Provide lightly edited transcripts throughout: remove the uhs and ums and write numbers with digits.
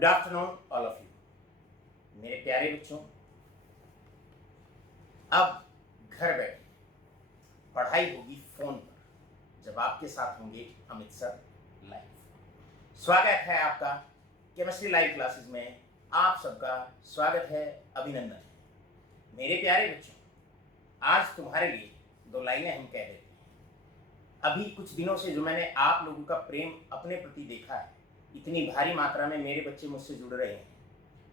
Good afternoon all of you मेरे प्यारे बच्चों। अब घर बैठे पढ़ाई होगी फोन पर जब आपके साथ होंगे अमित सर लाइव। स्वागत है आपका केमिस्ट्री लाइव क्लासेस में। आप सबका स्वागत है, अभिनंदन है मेरे प्यारे बच्चों। आज तुम्हारे लिए दो लाइनें हम कह देते हैं। अभी कुछ दिनों से जो मैंने आप लोगों का प्रेम अपने प्रति देखा है, इतनी भारी मात्रा में मेरे बच्चे मुझसे जुड़ रहे हैं,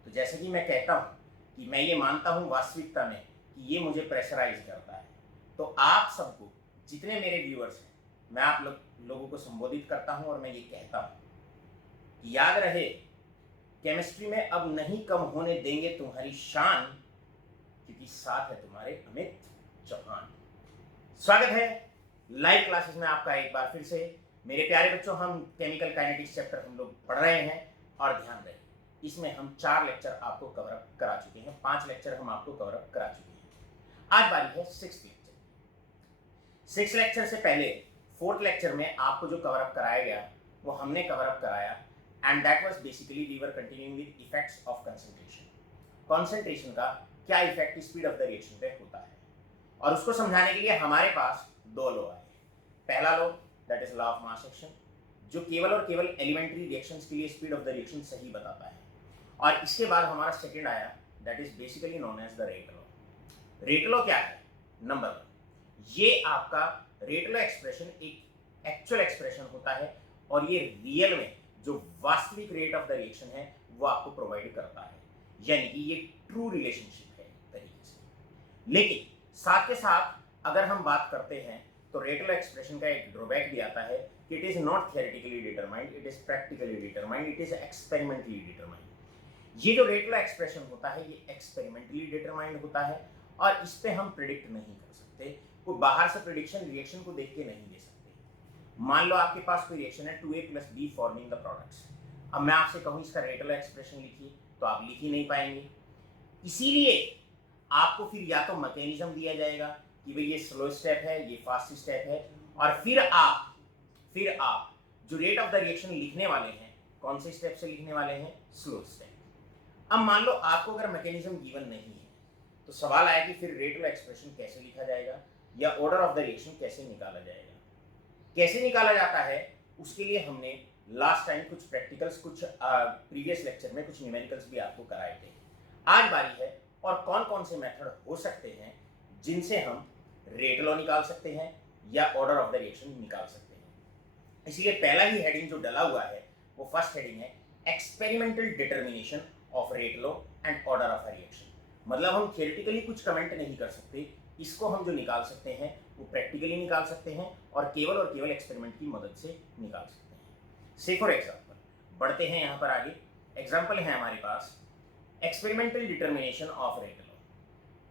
तो जैसे कि मैं कहता हूँ कि मैं ये मानता हूँ वास्तविकता में कि ये मुझे प्रेशराइज करता है। तो आप सबको, जितने मेरे व्यूअर्स हैं, मैं आप लोगों को संबोधित करता हूँ और मैं ये कहता हूँ कि याद रहे, केमिस्ट्री में अब नहीं कम होने देंगे तुम्हारी शान, क्योंकि साथ है तुम्हारे अमित चौहान। स्वागत है लाइव क्लासेस में आपका एक बार फिर से। मेरे प्यारे बच्चों, हम केमिकल काइनेटिक्स चैप्टर हम लोग पढ़ रहे हैं और ध्यान रहे, इसमें हम 4 लेक्चर आपको कवर अप करा चुके हैं, 5 लेक्चर हम आपको कवर अप करा चुके हैं। आज बारी है 6th लेक्चर। 6th लेक्चर से पहले 4th लेक्चर में आपको जो कवर अप कराया गया वो हमने कवर अप कराया, and that was basically we were continuing with effects of concentration. Concentration का क्या effect speed of the reaction पे होता है, और उसको समझाने के लिए हमारे पास 2 लॉ आए। पहला law that is law of mass action, जो केवल और केवल एलिमेंट्री रिएक्शंस के लिए स्पीड ऑफ द रिएक्शन सही बताता है, और इसके बाद हमारा सेकंड आया that is basically known as the rate law. Rate law क्या है? नंबर 1, ये आपका रेट लॉ एक्सप्रेशन एक एक्चुअल एक्सप्रेशन होता है, और ये रियल में जो वास्तविक रेट ऑफ द रिएक्शन है वो आपको प्रोवाइड करता है, यानी कि ये ट्रू रिलेशनशिप है एक तरीके से। लेकिन साथ के साथ अगर हम बात करते हैं तो रेट लॉ एक्सप्रेशन का एक ड्रॉबैक भी आता है कि it is not theoretically determined, it is practically determined, it is experimentally determined. ये जो रेट लॉ एक्सप्रेशन होता है ये एक्सपेरिमेंटली डिटरमाइंड होता है, और इस पे हम प्रिडिक्ट नहीं कर सकते। कोई बाहर से प्रिडिक्शन रिएक्शन को देख के नहीं दे सकते। मान लो आपके पास कोई रिएक्शन है 2A + B forming the products. अब मैं आपसे कहूँ इसका रेट लॉ एक्सप्रेशन लिखिए, तो आप लिख ही नहीं पाएंगे। इसीलिए आपको फिर या तो मैकेनिज्म दिया जाएगा कि भाई ये स्लो स्टेप है, ये फास्ट स्टेप है, और फिर आप जो रेट ऑफ द रिएक्शन लिखने वाले हैं कौन से स्टेप से लिखने वाले हैं? Slow step. अब मान लो आपको अगर मैकेनिज्म गिवन नहीं है तो सवाल आया कि फिर रेट लॉ एक्सप्रेशन कैसे लिखा जाएगा, या ऑर्डर ऑफ द रिएक्शन कैसे निकाला जाएगा। कैसे निकाला जाता है उसके लिए हमने लास्ट टाइम कुछ प्रैक्टिकल्स, कुछ प्रीवियस लेक्चर में कुछ न्यूमेरिकल्स भी आपको कराए थे। आज बारी है और कौन कौन से मेथड हो सकते हैं जिनसे हम रेट लॉ निकाल सकते हैं या ऑर्डर ऑफ द रिएक्शन निकाल सकते हैं। इसलिए पहला ही हेडिंग जो डला हुआ है वो फर्स्ट हेडिंग है experimental determination of rate law and order of a reaction. मतलब हम थियोरेटिकली कुछ कमेंट नहीं कर सकते, इसको हम जो निकाल सकते हैं वो प्रैक्टिकली निकाल सकते हैं और केवल एक्सपेरिमेंट की मदद से निकाल सकते हैं। से फॉर एग्जाम्पल बढ़ते हैं यहाँ पर आगे। एग्जाम्पल है हमारे पास experimental determination of rate law.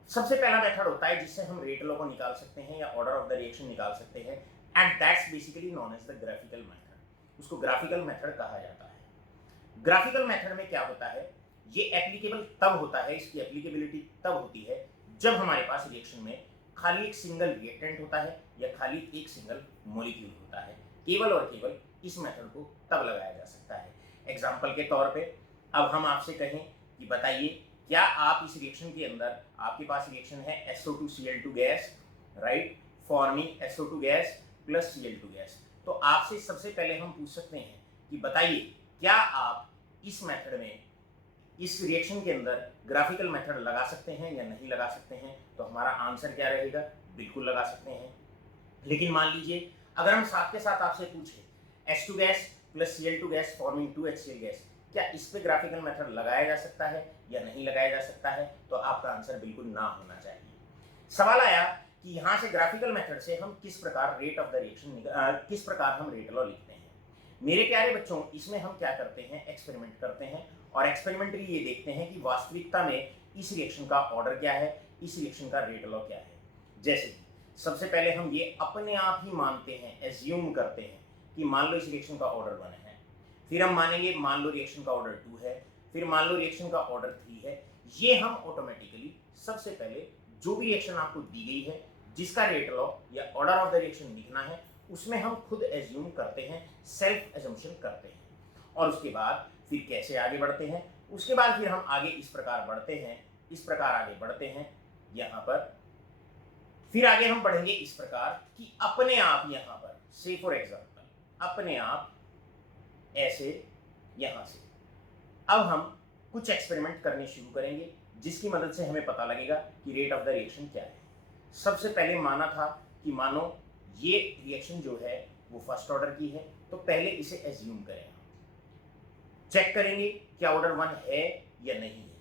सबसे पहला मेथड होता है जिससे हम रेट लॉ को निकाल सकते हैं या ऑर्डर ऑफ द रिएक्शन निकाल सकते हैं, and that's basically known as the graphical method. उसको ग्राफिकल मेथड कहा जाता है। ग्राफिकल मेथड में क्या होता है, ये एप्लीकेबल तब होता है, इसकी एप्लीकेबिलिटी तब होती है जब हमारे पास रिएक्शन में खाली एक सिंगल रिएक्टेंट होता है या खाली एक सिंगल मॉलिक्यूल होता है। केवल और केवल इस मेथड को तब लगाया जा सकता है। एग्जाम्पल के तौर पे अब हम आपसे कहें कि बताइए, क्या आप इस रिएक्शन के अंदर, आपके पास रिएक्शन है SO2Cl2 gas, right, forming SO2 gas plus Cl2 gas. तो आपसे सबसे पहले हम पूछ सकते हैं कि बताइए, क्या आप इस मेथड में, इस रिएक्शन के अंदर ग्राफिकल मेथड लगा सकते हैं या नहीं लगा सकते हैं? तो हमारा आंसर क्या रहेगा? बिल्कुल लगा सकते हैं। लेकिन मान लीजिए अगर हम साथ के साथ आपसे पूछें H2 gas plus Cl2 gas forming 2HCl gas, क्या इस पे ग्राफिकल मेथड लगाया जा सकता है या नहीं लगाया जा सकता है? तो आपका आंसर बिल्कुल ना होना चाहिए। सवाल आया कि यहाँ से ग्राफिकल मेथड से हम किस प्रकार रेट ऑफ द रिएक्शन, किस प्रकार हम रेट लॉ लिखते हैं। मेरे प्यारे बच्चों, इसमें हम क्या करते हैं, एक्सपेरिमेंट करते हैं, और एक्सपेरिमेंटली ये देखते हैं कि वास्तविकता में इस रिएक्शन का ऑर्डर क्या है, इस रिएक्शन का रेट लॉ क्या है। जैसे कि सबसे पहले हम ये अपने आप ही मानते हैं, एज्यूम करते हैं कि मान लो इस रिएक्शन का ऑर्डर 1 है, फिर हम मानेंगे मान लो रिएक्शन का ऑर्डर 2 है, फिर मान लो रिएक्शन का ऑर्डर 3 है। ये हम ऑटोमेटिकली सबसे पहले जो भी रिएक्शन आपको दी गई है जिसका रेट लॉ या ऑर्डर ऑफ द रिएक्शन लिखना है उसमें हम खुद एज्यूम करते हैं, सेल्फ एजम्पशन करते हैं, और उसके बाद फिर कैसे आगे बढ़ते हैं, उसके बाद फिर हम आगे इस प्रकार बढ़ते हैं, इस प्रकार आगे बढ़ते हैं यहाँ पर। फिर आगे हम बढ़ेंगे इस प्रकार कि अपने आप यहाँ पर से फॉर एग्जाम्पल अपने आप ऐसे यहाँ से अब हम कुछ एक्सपेरिमेंट करने शुरू करेंगे जिसकी मदद से हमें पता लगेगा कि रेट ऑफ द रिएक्शन क्या है। सबसे पहले माना था कि मानो ये रिएक्शन जो है वो फर्स्ट ऑर्डर की है, तो पहले इसे एज्यूम करें, चेक करेंगे क्या ऑर्डर 1 है या नहीं है।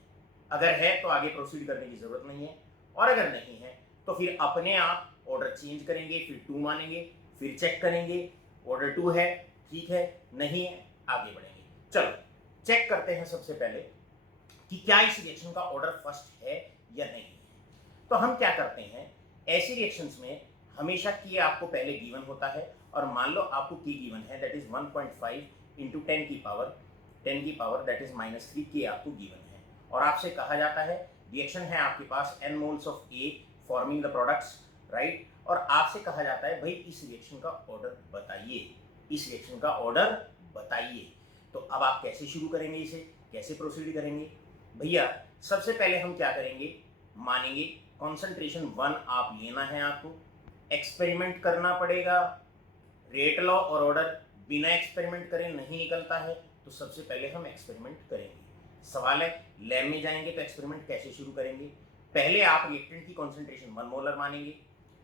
अगर है तो आगे प्रोसीड करने की जरूरत नहीं है, और अगर नहीं है तो फिर अपने आप ऑर्डर चेंज करेंगे, फिर 2 मानेंगे, फिर चेक करेंगे ऑर्डर 2 है, ठीक है, नहीं है, आगे बढ़ेंगे। चलो चेक करते हैं सबसे पहले कि क्या इस रिएक्शन का ऑर्डर फर्स्ट है या नहीं है। तो हम क्या करते हैं, ऐसी रिएक्शंस में हमेशा के आपको पहले गिवन होता है, और मान लो आपको के गिवन है दैट इज 1.5 इंटू 10 की पावर दैट इज -3 के आपको गिवन है, और आपसे कहा जाता है रिएक्शन है आपके पास n moles of A forming the products, right, और आपसे कहा जाता है भाई इस रिएक्शन का ऑर्डर बताइए, इस रिएक्शन का ऑर्डर बताइए। तो अब आप कैसे शुरू करेंगे, इसे कैसे प्रोसीड करेंगे भैया। सबसे पहले हम क्या करेंगे, मानेंगे कॉन्सेंट्रेशन 1 आप लेना है, आपको एक्सपेरिमेंट करना पड़ेगा। रेट लॉ और ऑर्डर बिना एक्सपेरिमेंट करे नहीं निकलता है, तो सबसे पहले हम एक्सपेरिमेंट करेंगे। सवाल है लैब में जाएंगे तो एक्सपेरिमेंट कैसे शुरू करेंगे। पहले आप रिएक्टेंट की कॉन्सेंट्रेशन 1 मोलर मानेंगे,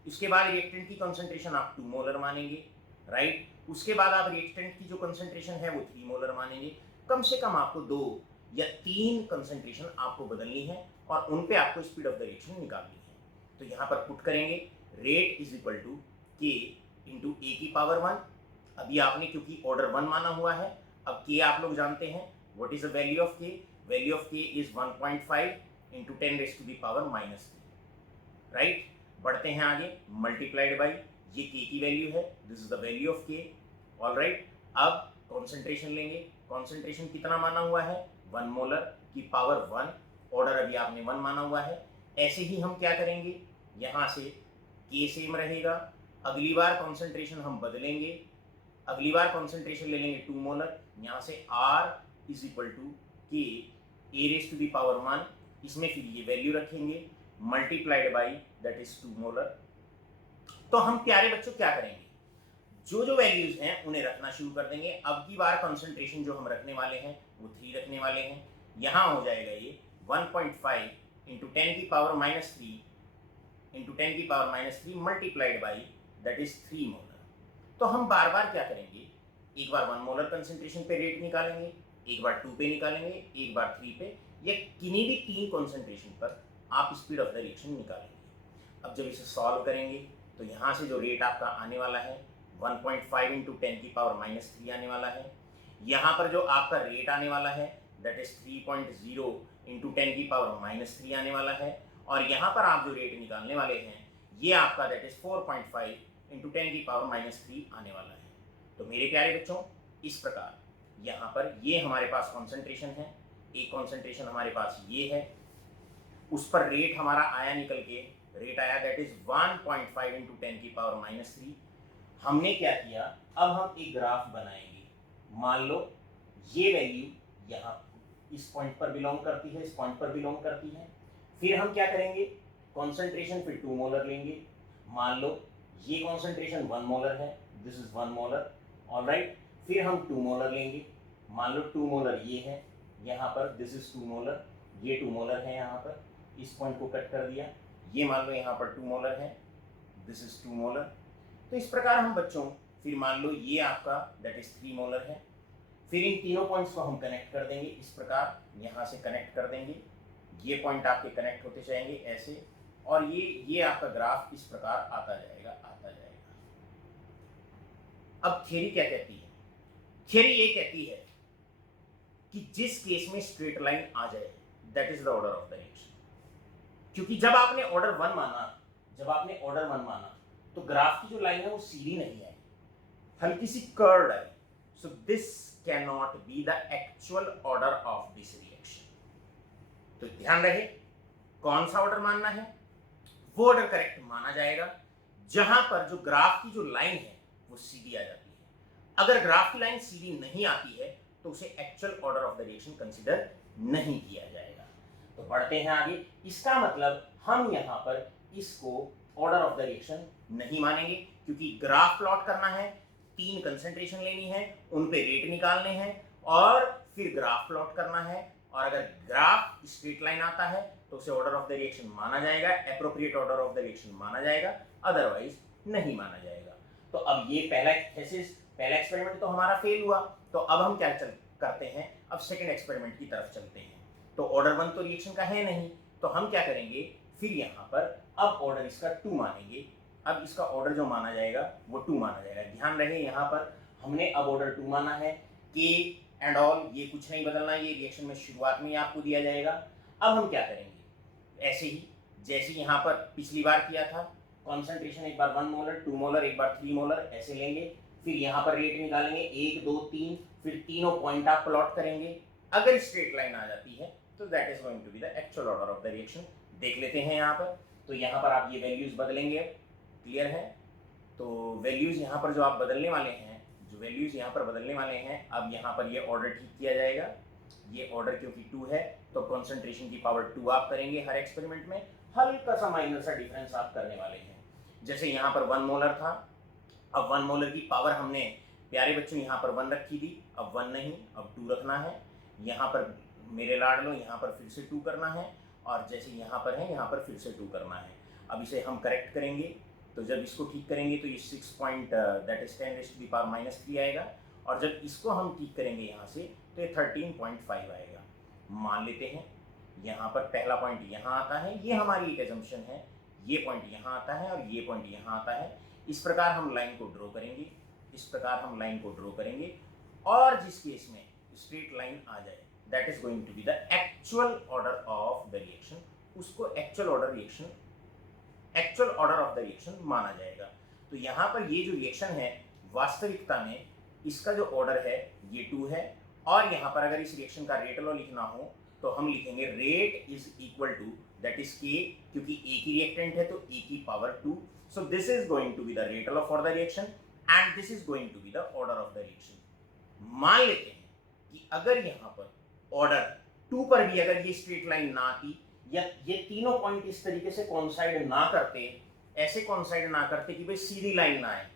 इसके बाद रिएक्टेंट की कॉन्सेंट्रेशन आप 2 मोलर मानेंगे, राइट, उसके बाद आप रिएक्टेंट की जो कॉन्सेंट्रेशन है वो 3 मोलर मानेंगे। कम से कम आपको 2 या 3 कॉन्सेंट्रेशन आपको बदलनी है और उन पे आपको स्पीड ऑफ द रिएक्शन निकालनी है। तो यहाँ पर पुट करेंगे रेट इज इक्वल टू के इंटू ए की पावर 1। अभी आपने क्योंकि ऑर्डर 1 माना हुआ है, अब के आप लोग जानते हैं what is the value of K, value of K is 1.5 into 10 raise to the power -3, right. बढ़ते हैं आगे, मल्टीप्लाइड बाई ये के की वैल्यू है, this is the value of के, ऑल राइट। अब कॉन्सेंट्रेशन लेंगे, कॉन्सेंट्रेशन कितना माना हुआ है 1 मोलर की पावर 1, ऑर्डर अभी आपने 1 माना हुआ है। ऐसे ही हम क्या करेंगे, यहाँ से के सेम रहेगा, अगली बार कॉन्सेंट्रेशन हम बदलेंगे, अगली बार कॉन्सेंट्रेशन ले लेंगे 2 मोलर, यहाँ से R is equal to K A rays to the power 1, इसमें फिर ये वैल्यू रखेंगे multiplied by that is 2 molar. तो हम प्यारे बच्चों क्या करेंगे, जो जो वैल्यूज हैं उन्हें रखना शुरू कर देंगे। अब की बार कंसंट्रेशन जो हम रखने वाले हैं वो 3 रखने वाले हैं। यहाँ हो जाएगा ये 1.5 इंटू 10 की पावर -3 इंटू 10 की power -3 multiplied by that is 3 molar. तो हम बार बार क्या करेंगे, एक बार 1 मोलर कंसंट्रेशन पे रेट निकालेंगे, एक बार 2 पे निकालेंगे, एक बार 3 पे, या किन्हीं भी 3 कंसंट्रेशन पर आप स्पीड ऑफ द रिएक्शन निकालेंगे। अब जब इसे सॉल्व करेंगे तो यहाँ से जो रेट आपका आने वाला है 1.5 इंटू 10 की पावर -3 आने वाला है। यहाँ पर जो आपका रेट आने वाला है दैट इज 3.0 इंटू 10 की पावर -3 आने वाला है, और यहाँ पर आप जो रेट निकालने वाले हैं ये आपका दैट इज 4.5 इंटू 10 की पावर -3 आने वाला है। तो मेरे प्यारे बच्चों, इस प्रकार यहाँ पर ये हमारे पास कॉन्सेंट्रेशन है, एक कॉन्सेंट्रेशन हमारे पास ये है, उस पर रेट हमारा आया निकल के, रेट आया दैट इज 1.5 इंटू 10 की पावर -3। हमने क्या किया, अब हम एक ग्राफ बनाएंगे, मान लो ये वैल्यू यहाँ इस पॉइंट पर बिलोंग करती है, इस पॉइंट पर बिलोंग करती है। फिर हम क्या करेंगे, कॉन्सेंट्रेशन फिर 2 मोलर लेंगे, मान लो ये कॉन्सेंट्रेशन 1 मोलर है, this is 1 molar, all right. फिर हम 2 मोलर लेंगे, मान लो 2 मोलर ये है यहाँ पर, दिस इज 2 मोलर, ये 2 मोलर है यहाँ पर, इस पॉइंट को कट कर दिया, ये मान लो यहाँ पर 2 मोलर है, दिस इज 2 मोलर। तो इस प्रकार हम बच्चों, फिर मान लो ये आपका दैट इज 3 मोलर है, फिर इन तीनों पॉइंट्स को हम कनेक्ट कर देंगे, इस प्रकार यहाँ से कनेक्ट कर देंगे, ये पॉइंट आपके कनेक्ट होते जाएंगे ऐसे, और ये आपका ग्राफ इस प्रकार आता जाएगा, आता जाएगा। अब थ्योरी क्या कहती है, थ्योरी ये कहती है कि जिस केस में स्ट्रेट लाइन आ जाए that is the order of the reaction. क्योंकि जब आपने ऑर्डर 1 माना, तो ग्राफ की जो लाइन है वो सीधी नहीं आई, हल्की सी कर्व्ड आई, so this can not be the actual order of this reaction. तो ध्यान रहे कौन सा ऑर्डर मानना है, वो ऑर्डर करेक्ट माना जाएगा जहां पर जो ग्राफ की जो लाइन है वो सीधी आ जाती है। अगर ग्राफ की लाइन सीधी नहीं आती है तो उसे actual order of the reaction consider नहीं किया जाएगा। तो बढ़ते हैं आगे। इसका मतलब हम यहाँ पर इसको ऑर्डर ऑफ द रिएक्शन नहीं मानेंगे, क्योंकि ग्राफ प्लॉट करना है, 3 कंसंट्रेशन लेनी है, उन पे रेट निकालने हैं और फिर ग्राफ प्लॉट करना है। और अगर ग्राफ स्ट्रेट लाइन आता है तो उसे ऑर्डर ऑफ द रिएक्शन माना जाएगा, appropriate order of the reaction माना जाएगा, अदरवाइज नहीं माना जाएगा। तो अब ये पहला थीसिस, पहला एक्सपेरिमेंट तो हमारा फेल हुआ। तो अब हम क्या करते हैं, अब सेकंड एक्सपेरिमेंट की तरफ चलते हैं। तो ऑर्डर 1 तो रिएक्शन का है नहीं, तो हम क्या करेंगे, फिर यहाँ पर अब ऑर्डर इसका 2 मानेंगे। अब इसका ऑर्डर जो माना जाएगा वो 2 माना जाएगा। ध्यान रहे यहाँ पर हमने अब ऑर्डर 2 माना है, के एंड ऑल ये कुछ नहीं बदलना, ये रिएक्शन में शुरुआत में ही आपको दिया जाएगा। अब हम क्या करेंगे, ऐसे ही जैसे यहाँ पर पिछली बार किया था, कॉन्सेंट्रेशन एक बार 1 मोलर, 2 मोलर, एक बार 3 मोलर ऐसे लेंगे, फिर यहाँ पर रेट निकालेंगे 1 2 3, फिर तीनों पॉइंट आप प्लॉट करेंगे। अगर स्ट्रेट लाइन आ जाती है तो that is going to be the actual order of the reaction. देख लेते हैं यहाँ पर। तो यहाँ पर आप ये वैल्यूज बदलेंगे, क्लियर है। तो वैल्यूज यहाँ पर जो आप बदलने वाले हैं, जो वैल्यूज यहाँ पर बदलने वाले हैं, अब यहाँ पर ये ऑर्डर ठीक किया जाएगा। ये ऑर्डर क्योंकि 2 है तो कॉन्सेंट्रेशन की पावर 2 आप करेंगे हर एक्सपेरिमेंट में, हल्का सा माइनर सा डिफरेंस आप करने वाले हैं। जैसे यहाँ पर 1 मोलर था, अब 1 मोलर की पावर हमने प्यारे बच्चों यहाँ पर 1 रखी थी, अब 1 नहीं, अब 2 रखना है। यहाँ पर मेरे लाडलो यहाँ पर फिर से 2 करना है, और जैसे यहाँ पर है यहाँ पर फिर से 2 करना है। अब इसे हम करेक्ट करेंगे, तो जब इसको ठीक करेंगे तो ये 6 पॉइंट दैट इज 10⁻³ आएगा, और जब इसको हम ठीक करेंगे यहाँ से तो ये 13.5 आएगा। मान लेते हैं यहाँ पर पहला पॉइंट यहाँ आता है, ये हमारी एक एजम्पशन है, ये पॉइंट यहाँ आता है और ये पॉइंट यहाँ आता है। इस प्रकार हम लाइन को ड्रॉ करेंगे, इस प्रकार हम लाइन को ड्रॉ करेंगे, और जिस केस में स्ट्रेट लाइन आ जाए that is going to be the actual order of the reaction, उसको actual order of the reaction माना जाएगा। तो यहाँ पर ये जो रिएक्शन है वास्तविकता में इसका जो ऑर्डर है ये 2 है, और यहाँ पर अगर इस रिएक्शन का रेट लॉ लिखना हो तो हम लिखेंगे rate is equal to that is K, क्योंकि एक ही रिएक्टेंट है तो ए की power 2। So this is going to be the rate law for the reaction and this is going to be the order of the reaction. मान लेते हैं कि अगर यहाँ पर ऑर्डर 2 पर भी अगर ये स्ट्रेट लाइन ना आती, या ये तीनों पॉइंट इस तरीके से कॉन्साइड ना करते, ऐसे कॉन्साइड ना करते कि भाई सीधी लाइन ना आए,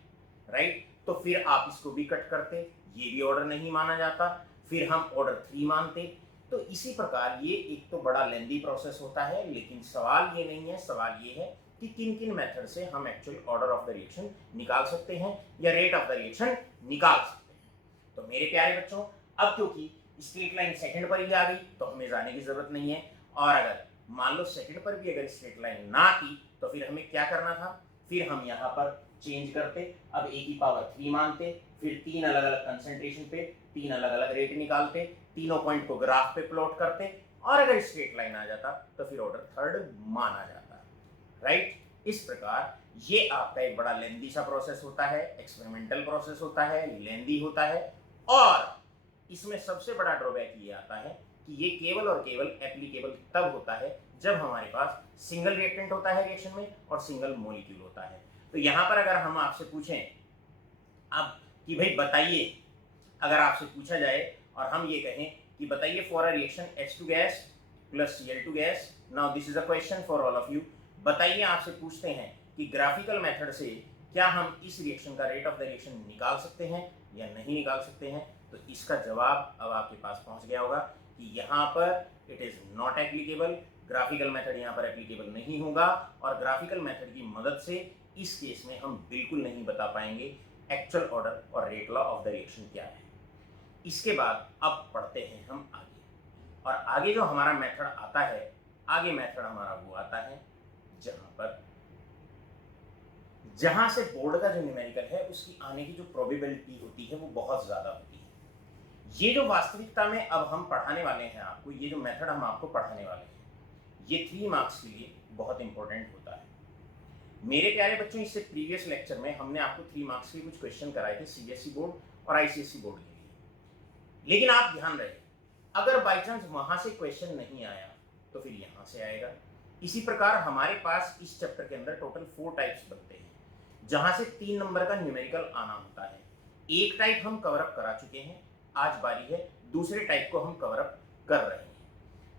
राइट, तो फिर आप इसको भी कट करते, ये भी ऑर्डर नहीं माना जाता, फिर हम ऑर्डर 3 मानते। तो इसी प्रकार ये एक तो बड़ा लेंदी प्रोसेस होता है, लेकिन सवाल ये नहीं है, सवाल ये है कि किन किन मेथड से हम actual order of the reaction निकाल सकते हैं या रेट ऑफ द रिएक्शन निकाल सकते हैं। तो मेरे प्यारे बच्चों, अब क्योंकि स्ट्रेट लाइन सेकंड पर ही आ गई तो हमें जाने की जरूरत नहीं है, और अगर मान लो सेकंड पर भी अगर स्ट्रेट लाइन ना आती तो फिर हमें क्या करना था, फिर हम यहाँ पर चेंज करते, अब ए की पावर 3 मानते, फिर 3 अलग अलग कंसंट्रेशन पे 3 अलग अलग रेट निकालते, तीनों पॉइंट को ग्राफ पे प्लॉट करते, और अगर स्ट्रेट लाइन आ जाता तो फिर ऑर्डर 3 माना जाता, राइट। इस प्रकार ये आपका एक बड़ा लेंदी सा प्रोसेस होता है, एक्सपेरिमेंटल प्रोसेस होता है, लेंदी होता है, और इसमें सबसे बड़ा ड्रॉबैक ये आता है कि ये केवल और केवल एप्लीकेबल तब होता है जब हमारे पास सिंगल रिएक्टेंट होता है रिएक्शन में और सिंगल मॉलिक्यूल होता है। तो यहाँ पर अगर हम आपसे पूछें अब कि भाई बताइए, अगर आपसे पूछा जाए और हम ये कहें कि बताइए for a reaction H2 gas plus Cl2 gas, now this is a question for all of you, बताइए आपसे पूछते हैं कि ग्राफिकल मेथड से क्या हम इस रिएक्शन का रेट ऑफ द रिएक्शन निकाल सकते हैं या नहीं निकाल सकते हैं। तो इसका जवाब अब आपके पास पहुंच गया होगा कि यहाँ पर it is not applicable, graphical method यहाँ पर एप्लीकेबल नहीं होगा, और ग्राफिकल मेथड की मदद से इस केस में हम बिल्कुल नहीं बता पाएंगे एक्चुअल ऑर्डर और rate law of the reaction क्या है। इसके बाद अब पढ़ते हैं हम आगे, और आगे जो हमारा मेथड आता है, आगे मेथड हमारा वो आता है जहां से बोर्ड का जो न्यूमेरिकल है उसकी आने की जो प्रोबेबिलिटी होती है वो बहुत ज़्यादा होती है। ये जो वास्तविकता में अब हम पढ़ाने वाले हैं आपको, ये जो मेथड हम आपको पढ़ाने वाले हैं, ये 3 मार्क्स के लिए बहुत इंपॉर्टेंट होता है। मेरे प्यारे बच्चों, इससे प्रीवियस लेक्चर में हमने आपको 3 मार्क्स के कुछ क्वेश्चन कराए थे सीबीएसई बोर्ड और आईसीएसई बोर्ड के लिए, लेकिन आप ध्यान रहे अगर बाई चांस वहां से क्वेश्चन नहीं आया तो फिर यहाँ से आएगा। इसी प्रकार हमारे पास इस चैप्टर के अंदर टोटल 4 टाइप्स बनते हैं, जहां से 3 नंबर का न्यूमेरिकल आना होता है। एक टाइप हम कवर अप करा चुके हैं, आज बारी है दूसरे टाइप को हम कवर अप कर रहे हैं।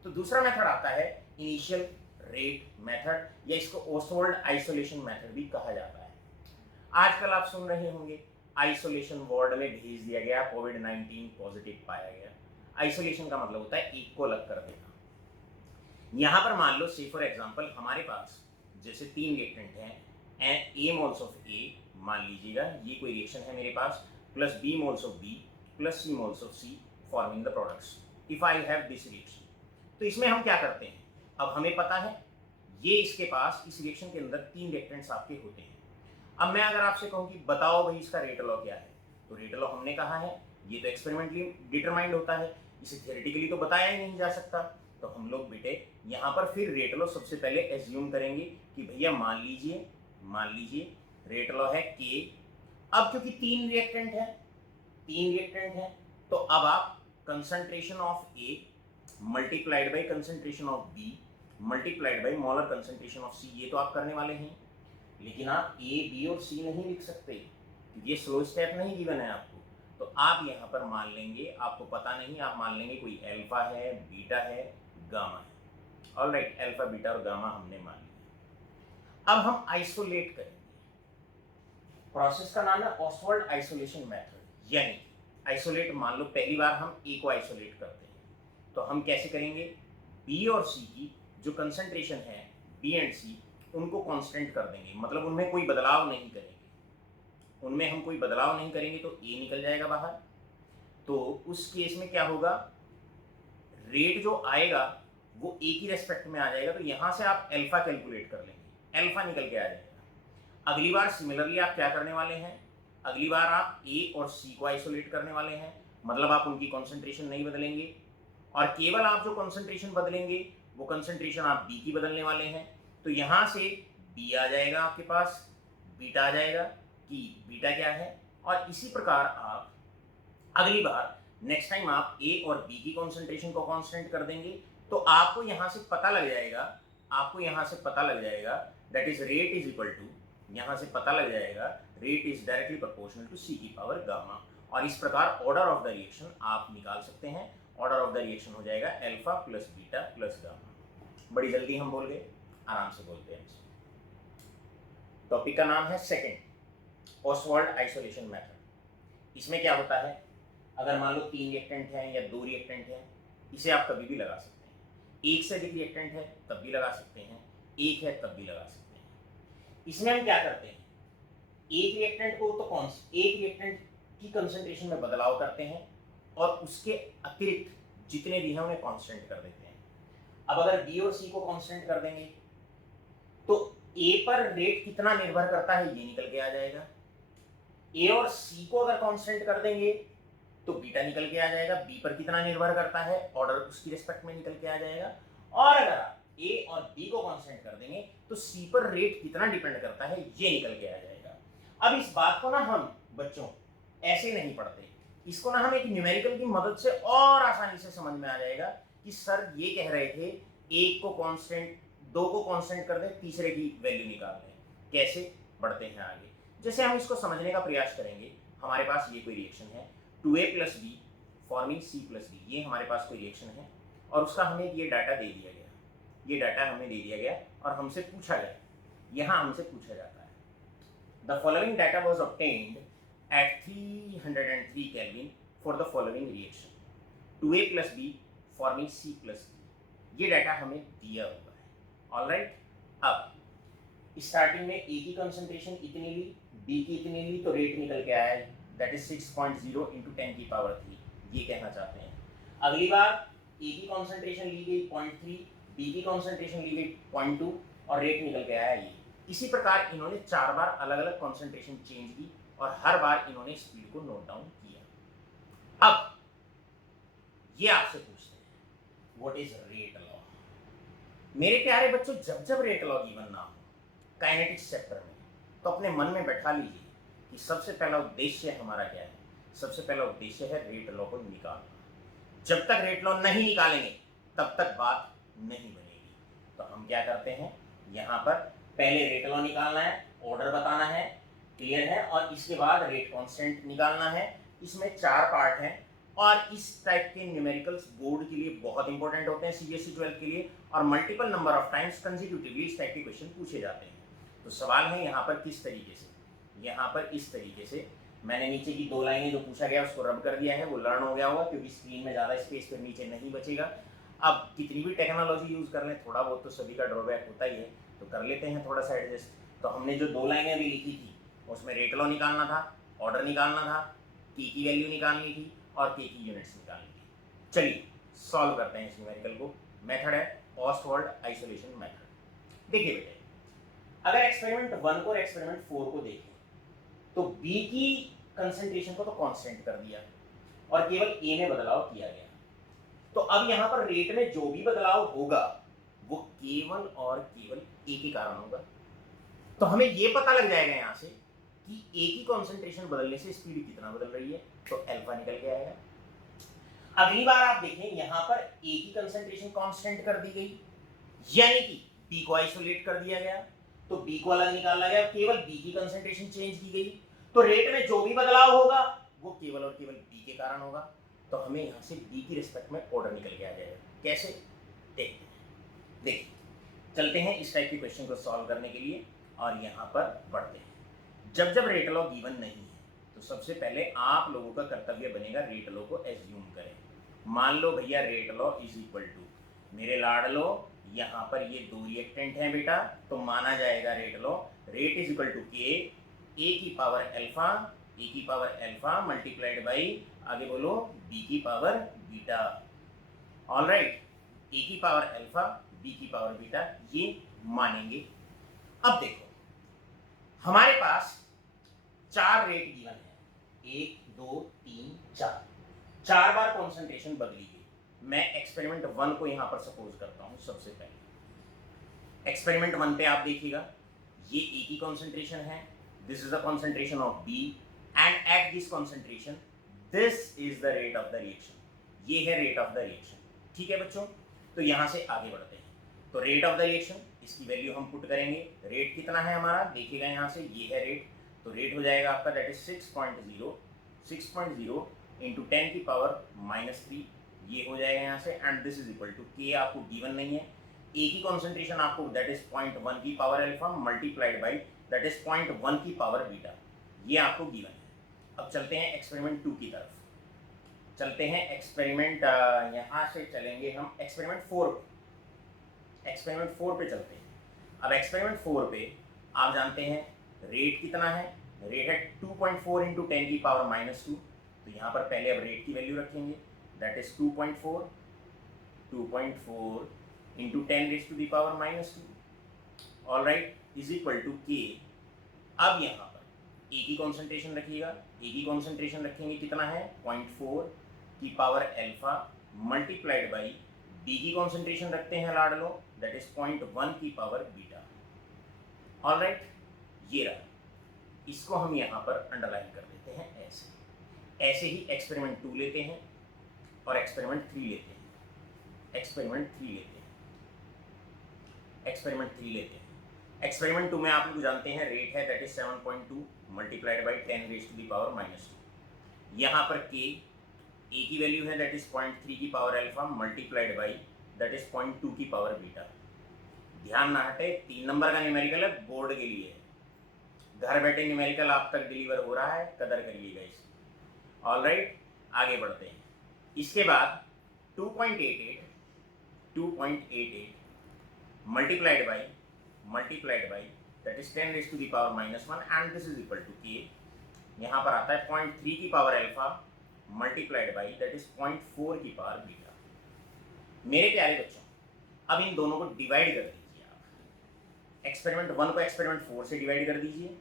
तो दूसरा मेथड आता है इनिशियल रेट मेथड, या इसको ओसवाल्ड आइसोलेशन मेथड भी कहा जाता है। आजकल आप सुन रहे होंगे आइसोलेशन वार्ड में भेज दिया गया, कोविड-19 पॉजिटिव पाया गया। आइसोलेशन का मतलब होता है एक को अलग कर देना। यहाँ पर मान लो से फॉर एग्जांपल हमारे पास जैसे 3 रिएक्टेंट हैं, ए मोल्स ऑफ ए मान लीजिएगा, ये कोई रिएक्शन है मेरे पास, plus B moles of B plus C moles of C forming the products if I have this reaction. तो इसमें हम क्या करते हैं, अब हमें पता है ये इसके पास इस रिएक्शन के अंदर 3 रिएक्टेंट्स आपके होते हैं। अब मैं अगर आपसे कहूँ कि बताओ भाई इसका रेट लॉ क्या है, तो रेट लॉ हमने कहा है ये तो एक्सपेरिमेंटली डिटरमाइंड होता है, इसे थियोरेटिकली तो बताया ही नहीं जा सकता। तो हम लोग बेटे यहाँ पर फिर रेट लॉ सबसे पहले एज्यूम करेंगे कि भैया मान लीजिए रेट लॉ है के। अब क्योंकि 3 रिएक्टेंट है तो अब आप concentration of A multiplied by concentration of B multiplied by molar concentration of C, ये तो आप करने वाले हैं। लेकिन आप ए बी और सी नहीं लिख सकते, ये स्लो स्टेप नहीं गिवन है आपको। तो आप यहाँ पर मान लेंगे, आपको पता नहीं, आप मान लेंगे कोई अल्फा है, बीटा है, गामा है। ऑलराइट, अल्फा बीटा और गामा हमने मान लिया। अब हम आइसोलेट करेंगे। प्रोसेस का नाम है ऑसवाल्ड आइसोलेशन मेथड, यानी आइसोलेट मान लो पहली बार हम ए को आइसोलेट करते हैं तो हम कैसे करेंगे, बी और सी की जो कंसंट्रेशन है बी एंड सी उनको कांस्टेंट कर देंगे, मतलब उनमें कोई बदलाव नहीं करेंगे। उनमें हम कोई बदलाव नहीं करेंगे तो ए निकल जाएगा बाहर। तो उस केस में क्या होगा, रेट जो आएगा वो ए की रेस्पेक्ट में आ जाएगा। तो यहाँ से आप अल्फा कैलकुलेट कर लेंगे, अल्फा निकल के आ जाएगा। अगली बार सिमिलरली आप क्या करने वाले हैं, अगली बार आप ए और सी को आइसोलेट करने वाले हैं, मतलब आप उनकी कॉन्सेंट्रेशन नहीं बदलेंगे और केवल आप जो कॉन्सेंट्रेशन बदलेंगे वो कॉन्सेंट्रेशन आप बी की बदलने वाले हैं। तो यहाँ से बी आ जाएगा आपके पास, बीटा आ जाएगा कि बीटा क्या है। और इसी प्रकार आप अगली बार नेक्स्ट टाइम आप ए और बी की कॉन्सेंट्रेशन को कांस्टेंट कर देंगे तो आपको यहाँ से पता लग जाएगा, that is rate is equal to, यहाँ से पता लग जाएगा rate is directly proportional to C की पावर गामा। और इस प्रकार ऑर्डर ऑफ द रिएक्शन आप निकाल सकते हैं। ऑर्डर ऑफ द रिएक्शन हो जाएगा alpha plus beta plus gamma. बड़ी जल्दी हम बोल गए, आराम से बोलते हैं। टॉपिक का नाम है सेकंड, ऑसवाल्ड आइसोलेशन मेथड। इसमें क्या होता है, अगर मान लो 3 रिएक्टेंट हैं या 2 रिएक्टेंट हैं, इसे आप कभी भी लगा सकते हैं। एक से अधिक रिएक्टेंट है तब भी लगा सकते हैं, एक है तब भी लगा सकते हैं। इसमें हम क्या करते हैं, एक रिएक्टेंट को तो एक रिएक्टेंट की कंसंट्रेशन में बदलाव करते हैं और उसके अतिरिक्त जितने भी हैं उन्हें कांस्टेंट कर देते हैं। अब अगर बी और सी को कांस्टेंट कर देंगे तो ए पर रेट कितना निर्भर करता है ये निकल के आ जाएगा। ए और सी को अगर कांस्टेंट कर देंगे तो बीटा निकल के आ जाएगा, बी पर कितना निर्भर करता है ऑर्डर उसकी रिस्पेक्ट में निकल के आ जाएगा। और अगर आप ए और बी को कांस्टेंट कर देंगे तो सी पर रेट कितना डिपेंड करता है ये निकल के आ जाएगा। अब इस बात को ना हम बच्चों ऐसे नहीं पढ़ते, इसको ना हम एक न्यूमेरिकल की मदद से और आसानी से समझ में आ जाएगा कि सर ये कह रहे थे एक को कांस्टेंट, दो को कांस्टेंट कर दें, तीसरे की वैल्यू निकाल लें। कैसे, बढ़ते हैं आगे। जैसे हम इसको समझने का प्रयास करेंगे, हमारे पास ये कोई रिएक्शन है 2a plus B forming c plus D, ये हमारे पास कोई रिएक्शन है और उसका हमें ये डाटा दे दिया गया, ये डाटा हमें दे दिया गया और हमसे पूछा गया, यहाँ हमसे पूछा जाता है the following data was obtained at 303 kelvin for the following reaction 2a plus B forming c plus D. ये डाटा हमें दिया हुआ है। ऑलराइट, अब स्टार्टिंग में ए की कंसंट्रेशन इतनी ली, बी की इतनी ली, तो रेट निकल के आया है दैट इज 6.0 into 10 की पावर 3, ये कहना चाहते हैं। अगली बार ए की कॉन्सेंट्रेशन ली गई 0.3, बी की कॉन्सेंट्रेशन ली गई 0.2 और रेट निकल के आया ये। इसी प्रकार इन्होंने 4 बार अलग अलग कॉन्सेंट्रेशन चेंज की और हर बार इन्होंने स्पीड को नोट डाउन किया। अब ये आपसे पूछते हैं व्हाट इज रेट लॉ। मेरे प्यारे बच्चों, जब जब रेट लॉ गिवन ना हो काइनेटिक्स चैप्टर में तो अपने मन में बैठा लीजिए कि सबसे पहला उद्देश्य हमारा क्या है। सबसे पहला उद्देश्य है रेट लॉ को निकालना। जब तक रेट लॉ नहीं निकालेंगे तब तक बात नहीं बनेगी। तो हम क्या करते हैं, यहाँ पर पहले रेट लॉ निकालना है, ऑर्डर बताना है, क्लियर है, और इसके बाद रेट कांस्टेंट निकालना है। इसमें 4 पार्ट हैं और इस टाइप के न्यूमेरिकल्स बोर्ड के लिए बहुत इंपॉर्टेंट होते हैं सीबीएसई 12 के लिए, और multiple number of times consecutively इस टाइप के क्वेश्चन पूछे जाते हैं। तो सवाल है यहाँ पर किस तरीके से, यहाँ पर इस तरीके से मैंने नीचे की 2 लाइनें जो पूछा गया उसको रब कर दिया है, वो लर्न हो गया होगा क्योंकि स्क्रीन में ज़्यादा स्पेस पर नीचे नहीं बचेगा। अब कितनी भी टेक्नोलॉजी यूज़ कर लें, थोड़ा बहुत तो सभी का ड्रॉबैक होता ही है, तो कर लेते हैं थोड़ा सा एडजस्ट। तो हमने जो 2 लाइनें अभी लिखी थी उसमें रेट लॉ निकालना था, ऑर्डर निकालना था, के की वैल्यू निकालनी थी और के की यूनिट्स निकालनी थी। चलिए सॉल्व करते हैं इस न्यूमेरिकल को। मेथड है ऑस्टवर्ल्ड आइसोलेशन मेथड। देखिए बेटे, अगर एक्सपेरिमेंट 1 को और एक्सपेरिमेंट 4 को देखें तो बी की कंसंट्रेशन को तो कांस्टेंट कर दिया और केवल ए में बदलाव किया गया। तो अब यहां पर रेट में जो भी बदलाव होगा वो केवल और केवल ए के कारण होगा। तो हमें ये पता लग जाएगा यहां से कि ए की कंसंट्रेशन बदलने से स्पीड कितना बदल रही है, तो अल्फा निकल के आएगा। अगली बार आप देखें यहां पर ए की कंसंट्रेशन कांस्टेंट कर दी गई, यानी कि बी को आइसोलेट कर दिया गया, तो बी को अलग निकाला गया, केवल बी की कंसंट्रेशन चेंज की गई। तो रेट में जो भी बदलाव होगा वो केवल और केवल बी के कारण होगा। तो हमें यहां से बी की रिस्पेक्ट में ऑर्डर निकल के आ जाएगा। कैसे, देखिए चलते हैं इस टाइप के क्वेश्चन को सॉल्व करने के लिए और यहां पर बढ़ते हैं। जब जब रेट लॉ गिवन नहीं है तो सबसे पहले आप लोगों का कर्तव्य बनेगा रेट लॉ को एज्यूम करें। मान लो भैया rate law is equal to, मेरे लाडलो यहाँ पर ये 2 रिएक्टेंट हैं बेटा, तो माना जाएगा rate law rate is equal to K A की पावर अल्फा मल्टीप्लाइड बाई आगे बोलो बी की पावर बीटा। ऑलराइट, ए की पावर अल्फा बी की पावर बीटा, ये मानेंगे। अब देखो हमारे पास 4 रेट गिवन है, 1 2 3 4, 4 बार कॉन्सेंट्रेशन बदली गई। मैं एक्सपेरिमेंट 1 को यहां पर सपोज करता हूं। सबसे पहले एक्सपेरिमेंट 1 पे आप देखिएगा ये ए की कॉन्सेंट्रेशन है, this is the concentration of B and at this concentration this is the rate of the reaction, ये है रेट ऑफ द रिएक्शन। ठीक है बच्चों, तो यहां से आगे बढ़ते हैं। तो रेट ऑफ द रिएक्शन, इसकी वैल्यू हम पुट करेंगे। रेट कितना है हमारा, देखिएगा यहां से ये है रेट, तो रेट हो जाएगा आपका दैट इज 6.0 इंटू 10 की पावर -3, ये हो जाएगा यहाँ से। And this is equal to K आपको गिवन नहीं है, ए की कॉन्सेंट्रेशन आपको दैट इज 0.1 की power alpha multiplied by that is 0.1 की पावर बीटा, ये आपको गिवन है। अब चलते हैं एक्सपेरिमेंट 2 की तरफ। चलते हैं एक्सपेरिमेंट, यहाँ से चलेंगे हम एक्सपेरिमेंट 4 पे। एक्सपेरिमेंट 4 पे चलते हैं। अब एक्सपेरिमेंट 4 पे आप जानते हैं रेट कितना है, रेट है 2.4 इंटू 10 की पावर -2। तो यहाँ पर पहले अब रेट की वैल्यू रखेंगे, that is 2.4 into 10 raise to the power -2, alright, is equal to K. अब यहाँ पर ए की कॉन्सेंट्रेशन रखिएगा, ए की कॉन्सेंट्रेशन रखेंगे कितना है 0.4 की power alpha multiplied by B की कॉन्सेंट्रेशन रखते हैं लाडलो दैट इज 0.1 की पावर बीटा। ऑलराइट, ये रहा, इसको हम यहाँ पर अंडरलाइन कर देते हैं ऐसे ही एक्सपेरिमेंट 2 लेते हैं और एक्सपेरिमेंट 3 लेते हैं। एक्सपेरिमेंट 3 एक्सपेरिमेंट 2 में आप लोग जानते हैं रेट है that is 7.2 multiplied by 10 raise to the power -2। यहाँ पर के ए की वैल्यू है दैट इज 0.3 की power alpha multiplied by that is 0.2 की पावर बीटा। ध्यान ना हटे, 3 नंबर का न्यूमेरिकल है, बोर्ड के लिए है, घर बैठे न्यूमेरिकल आप तक डिलीवर हो रहा है, कदर करिएगा इसकी। ऑलराइट, आगे बढ़ते हैं। इसके बाद 2.88 multiplied by that is 10 raise to the power -1 and this is equal to K. यहाँ पर आता है 0.3 की power alpha multiplied by that is 0.4 की पावर बीटा। मेरे प्यारे बच्चों, अब इन दोनों को डिवाइड कर दीजिए आप। एक्सपेरिमेंट 1 को एक्सपेरिमेंट 4 से डिवाइड कर दीजिए।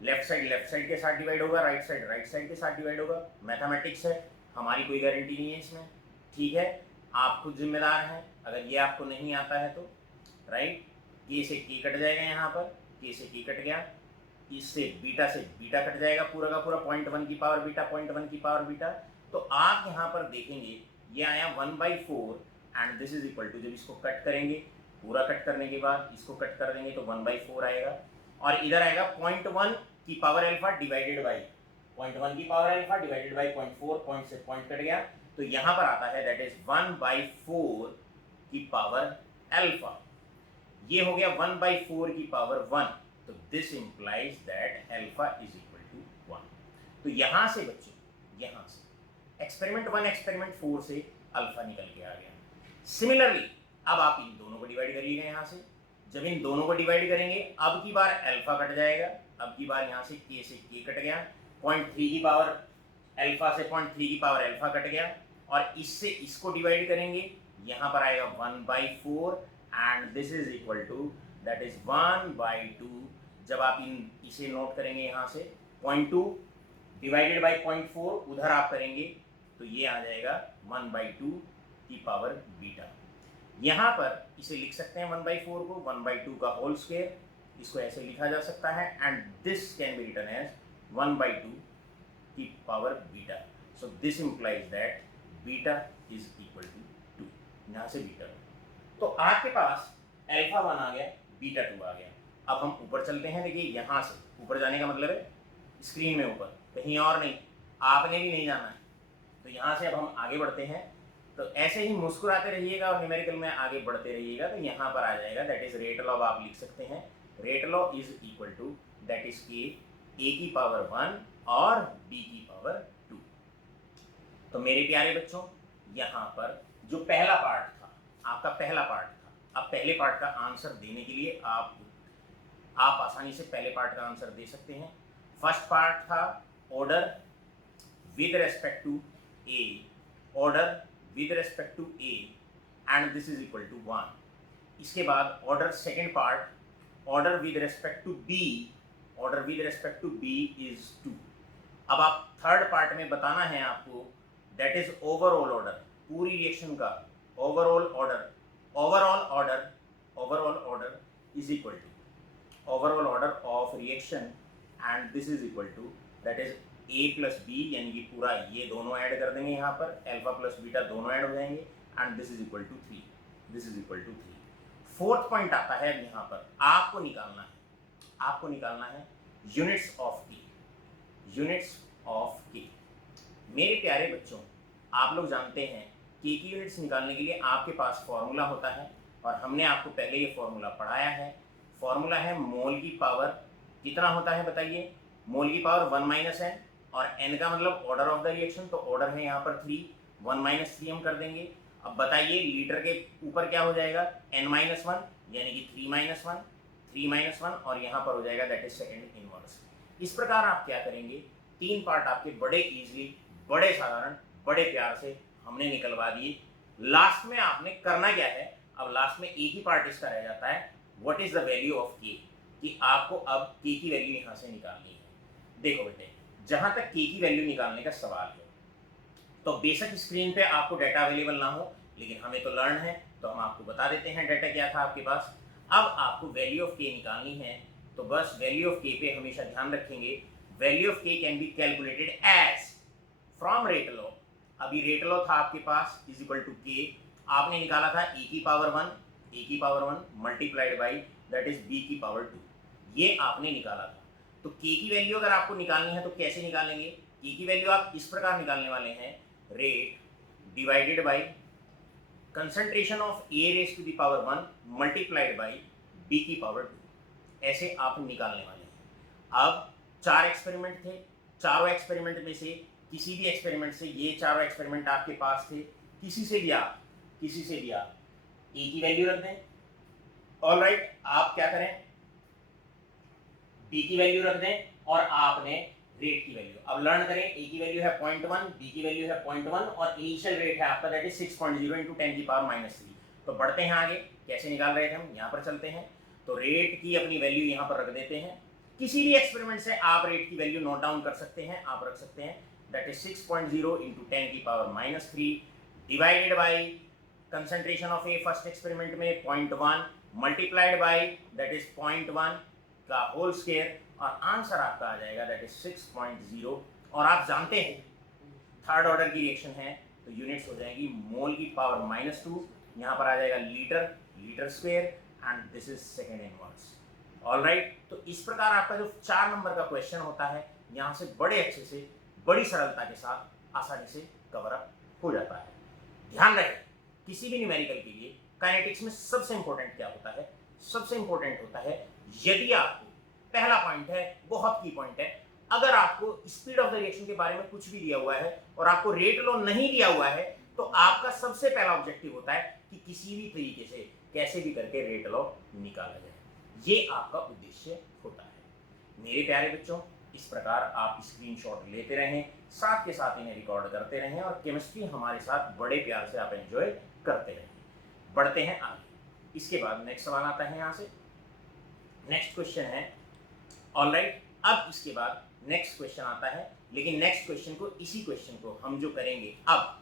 लेफ्ट साइड के साथ डिवाइड होगा, राइट साइड के साथ डिवाइड होगा। मैथमेटिक्स है, हमारी कोई गारंटी नहीं है इसमें, ठीक है, आप खुद जिम्मेदार हैं अगर ये आपको नहीं आता है तो। राइट, के से के कट जाएगा, यहाँ पर के से के कट गया, इससे बीटा कट जाएगा पूरा का पूरा, 0.1 की पावर बीटा। तो आप यहाँ पर देखेंगे ये आया 1/4 and this is equal to, जब इसको कट करेंगे पूरा कट करने के बाद इसको कट कर देंगे तो 1/4 आएगा और इधर आएगा 0.1 की पावर अल्फा डिवाइडेड बाई 0.1 की power alpha divided by 0.4, point से पॉइंट कट गया, तो यहाँ पर आता है दैट इज 1/4 की पावर अल्फा। ये हो गया 1/4 की पावर 1, तो this implies that alpha is equal to 1। तो यहाँ से बच्चों, यहाँ से एक्सपेरिमेंट 1 एक्सपेरिमेंट 4 से अल्फा निकल के आ गया। सिमिलरली अब आप इन दोनों को डिवाइड करिएगा यहाँ से, जब इन दोनों को डिवाइड करेंगे अब की बार अल्फा कट जाएगा, अब की बार यहाँ से के कट गया, 0.3 की पावर अल्फा से 0.3 की पावर अल्फा कट गया, और इससे इसको डिवाइड करेंगे, यहाँ पर आएगा 1/4 and this is equal to that is 1/2। जब आप इसे नोट करेंगे यहाँ से 0.2 डिवाइडेड बाई 0.4 उधर आप करेंगे तो ये आ जाएगा 1/2 की पावर बीटा। यहाँ पर इसे लिख सकते हैं 1/4 को 1/2 का होल स्क्वायर, इसको ऐसे लिखा जा सकता है, and this can be written as 1/2 की power beta. So this implies that beta is equal to 2। यहाँ से बीटा, तो आपके पास अल्फा 1 आ गया, बीटा 2 आ गया। अब हम ऊपर चलते हैं। देखिए यहाँ से ऊपर जाने का मतलब है स्क्रीन में ऊपर, कहीं और नहीं, आपने भी नहीं जाना है। तो यहाँ से अब हम आगे बढ़ते हैं, तो ऐसे ही मुस्कुराते रहिएगा और न्यूमेरिकल में आगे बढ़ते रहिएगा। तो यहाँ पर आ जाएगा दैट इज रेट लॉ, आप लिख सकते हैं rate law is equal to that is k A की पावर 1 और बी की पावर 2। तो मेरे प्यारे बच्चों, यहाँ पर जो पहला पार्ट था, आपका पहला पार्ट था, अब पहले पार्ट का आंसर देने के लिए आप आसानी से पहले पार्ट का आंसर दे सकते हैं। फर्स्ट पार्ट था order with respect to A, order with respect to A and this is equal to 1। इसके बाद order second part order with respect to B, order with respect to B is 2। अब आप third part में बताना है आपको that is overall order, पूरी reaction का overall order, overall order is equal to overall order of reaction and this is equal to that is A plus B, यानी कि पूरा ये दोनों ऐड कर देंगे यहाँ पर, अल्फा प्लस बीटा दोनों ऐड हो जाएंगे, and this is equal to 3, this is equal to 3। Fourth point आता है अब यहाँ पर आपको निकालना है units of k, units of k. मेरे प्यारे बच्चों, आप लोग जानते हैं के की यूनिट्स निकालने के लिए आपके पास फॉर्मूला होता है, और हमने आपको पहले ये फॉर्मूला पढ़ाया है। फॉर्मूला है मोल की पावर कितना होता है बताइए, मोल की पावर 1 माइनस एन, और n का मतलब ऑर्डर ऑफ द रिएक्शन, तो ऑर्डर है यहाँ पर 3, 1 माइनस 3 हम कर देंगे। अब बताइए लीटर के ऊपर क्या हो जाएगा, n-1 यानी कि 3-1 और यहाँ पर हो जाएगा दैट इज सेकंड इनवर्स। इस प्रकार आप क्या करेंगे, तीन पार्ट आपके बड़े इजीली, बड़े साधारण, बड़े प्यार से हमने निकलवा दिए। लास्ट में आपने करना क्या है, अब लास्ट में एक ही पार्ट इसका रह जाता है, what is the value of के, कि आपको अब के की वैल्यू यहाँ से निकालनी है। देखो बेटे, जहाँ तक के की वैल्यू निकालने का सवाल है, तो बेशक स्क्रीन पे आपको डाटा अवेलेबल ना हो, लेकिन हमें तो लर्न है, तो हम आपको बता देते हैं डाटा क्या था आपके पास। अब आपको वैल्यू ऑफ के निकालनी है, तो बस वैल्यू ऑफ के पे हमेशा ध्यान रखेंगे, value of k can be calculated as from rate law. अभी रेट लॉ था आपके पास इज इक्वल टू के, आपने निकाला था ए की power 1 multiplied by that is B की पावर 2, ये आपने निकाला था। तो के की वैल्यू अगर आपको निकालनी है तो कैसे निकालेंगे, के की वैल्यू आप इस प्रकार निकालने वाले हैं, rate divided by concentration of A raise to the power 1 multiplied by B की पावर 2, ऐसे आप निकालने वाले हैं। अब 4 एक्सपेरिमेंट थे, चारों एक्सपेरिमेंट में से किसी भी एक्सपेरिमेंट से, ये चारों एक्सपेरिमेंट आपके पास थे, किसी से भी आप ए की वैल्यू रख दें। ऑलराइट, आप क्या करें, बी की वैल्यू रख दें, और आपने रेट की वैल्यू अब लर्न करें। ए की वैल्यू है 0.1, बी की वैल्यू है 0.1 और इनिशियल रेट है आपका दैट इज 6.0 इंटू 10 की पावर -3। तो बढ़ते हैं आगे, कैसे निकाल रहे थे हम, यहाँ पर चलते हैं। तो रेट की अपनी वैल्यू यहाँ पर रख देते हैं। किसी भी एक्सपेरिमेंट से आप रेट की वैल्यू नोट डाउन कर सकते हैं, आप रख सकते हैं दैट इज 6.0 इंटू 10 की power -3 divided by concentration of A first experiment में 0.1 मल्टीप्लाइड बाई दैट इज 0.1 का होल स्क्वायर, और आंसर आपका आ जाएगा दैट इज 6.0। और आप जानते हैं थर्ड ऑर्डर की रिएक्शन है, तो यूनिट्स हो जाएगी मोल की पावर -2, यहाँ पर आ जाएगा litre square, and this is second inverse. Alright, तो इस प्रकार आपका जो 4 नंबर का क्वेश्चन होता है यहाँ से बड़े अच्छे से, बड़ी सरलता के साथ आसानी से कवर अप हो जाता है। ध्यान रहे, किसी भी न्यूमेरिकल के लिए काइनेटिक्स में सबसे इंपॉर्टेंट क्या होता है? सबसे इंपॉर्टेंट होता है, यदि आपको, पहला पॉइंट है, बहुत की पॉइंट है, अगर आपको स्पीड ऑफ द रिएक्शन के बारे में कुछ भी दिया हुआ है और आपको रेट लॉ नहीं दिया हुआ है, तो आपका सबसे पहला ऑब्जेक्टिव होता है कि किसी भी तरीके से कैसे भी करके रेट लॉ निकाला जाए। ये आपका उद्देश्य होता है। मेरे प्यारे बच्चों, इस प्रकार आप स्क्रीनशॉट लेते रहें, साथ के साथ इन्हें रिकॉर्ड करते रहें और केमिस्ट्री हमारे साथ बड़े प्यार से आप एंजॉय करते रहें। बढ़ते हैं आगे। इसके बाद नेक्स्ट सवाल आता है, यहाँ से नेक्स्ट क्वेश्चन है। ऑलराइट, अब इसके बाद नेक्स्ट क्वेश्चन आता है, लेकिन नेक्स्ट क्वेश्चन को, इसी क्वेश्चन को हम जो करेंगे अब,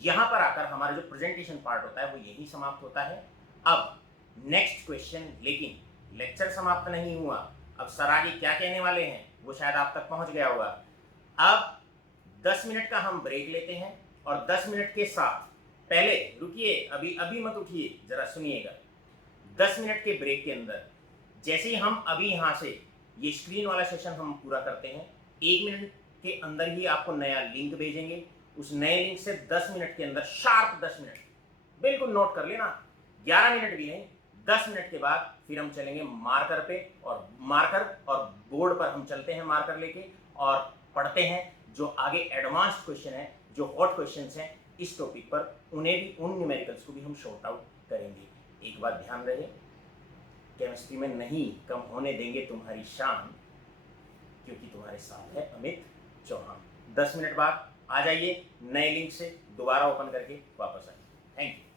यहां पर आकर हमारा जो प्रेजेंटेशन पार्ट होता है वो यही समाप्त होता है। अब नेक्स्ट क्वेश्चन, लेकिन लेक्चर समाप्त नहीं हुआ। अब सर आगे क्या कहने वाले हैं वो शायद आप तक पहुंच गया होगा। अब 10 मिनट का हम ब्रेक लेते हैं और 10 मिनट के साथ, पहले रुकिए, अभी मत उठिए, जरा सुनिएगा। 10 मिनट के ब्रेक के अंदर जैसे ही हम अभी यहाँ से ये स्क्रीन वाला सेशन हम पूरा करते हैं, 1 मिनट के अंदर ही आपको नया लिंक भेजेंगे। उस नए लिंक से 10 मिनट के अंदर, शार्प 10 मिनट, बिल्कुल नोट कर लेना, 11 मिनट भी नहीं, 10 मिनट के बाद फिर हम चलेंगे मार्कर पे, और मार्कर और बोर्ड पर हम चलते हैं मार्कर लेके और पढ़ते हैं जो आगे एडवांस्ड क्वेश्चन है, जो हॉट क्वेश्चंस हैं इस टॉपिक पर, उन्हें भी, उन न्यूमेरिकल्स को भी हम शॉर्ट आउट करेंगे। एक बात ध्यान रहे, केमिस्ट्री में नहीं कम होने देंगे तुम्हारी शान, क्योंकि तुम्हारे साथ है अमित चौहान। 10 मिनट बाद आ जाइए, नए लिंक से दोबारा ओपन करके वापस आइए। Thank you.